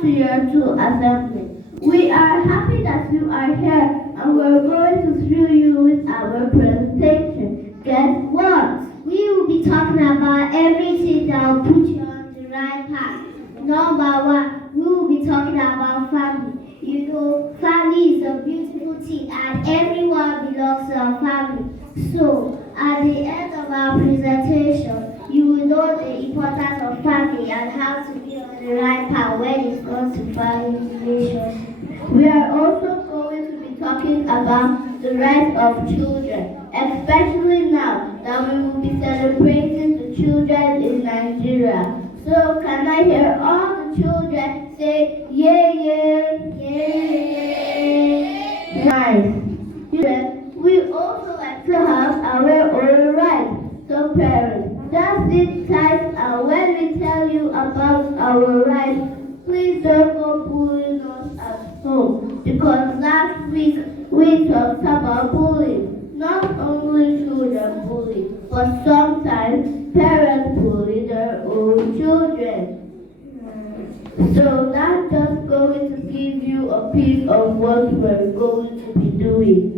Welcome to Year 2 Assembly. We are happy that you are here and we're going to thrill you with our presentation. Guess what? We will be talking about everything that will put you on the right path. Number one, we will be talking about family. You know, family is a beautiful thing and everyone belongs to a family. So, at the end of our presentation, you will know the importance of family and how to be on the right path when it comes to family relationship. We are also going to be talking about the rights of children, especially now that we will be celebrating the children in Nigeria. So can I hear all the children say yay, yay, yay? Nice. Children, we also like to have our own rights. So parents, just sit tight and when we tell you about our rights, please don't go bullying us at home. Because last week we talked about bullying. Not only children bully, but sometimes parents bully their own children. So that's just going to give you a piece of what we're going to be doing.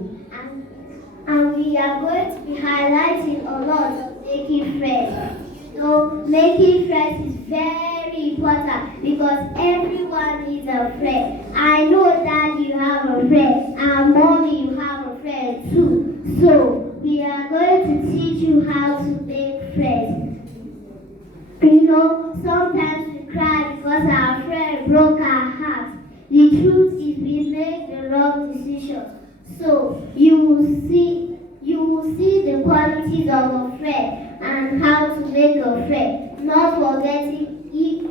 And we are going to be highlighting a lot of making friends. You know, making friends is very important because everyone needs a friend. I know that you have a friend and mommy you have a friend too. So we are going to teach you how to make friends. You know, sometimes we cry because our friend broke our heart. The truth is we made the wrong decision. So you will see the qualities of a friend and how to make a friend, not forgetting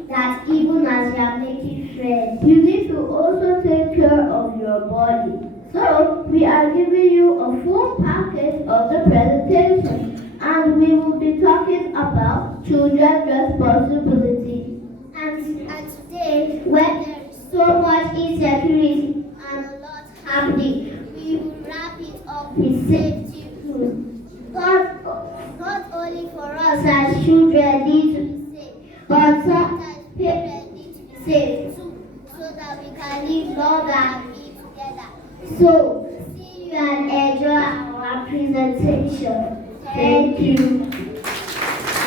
that even as you are making friends, you need to also take care of your body. So we are giving you a full package of the presentation and we will be talking about children's responsibility. And today, when there is so much insecurity and a lot happening, we will wrap it up with safety rules. Not only for us as children need to be safe, but sometimes parents need to be safe too, so that we can live longer and be together. So, see you and enjoy our presentation. Thank you.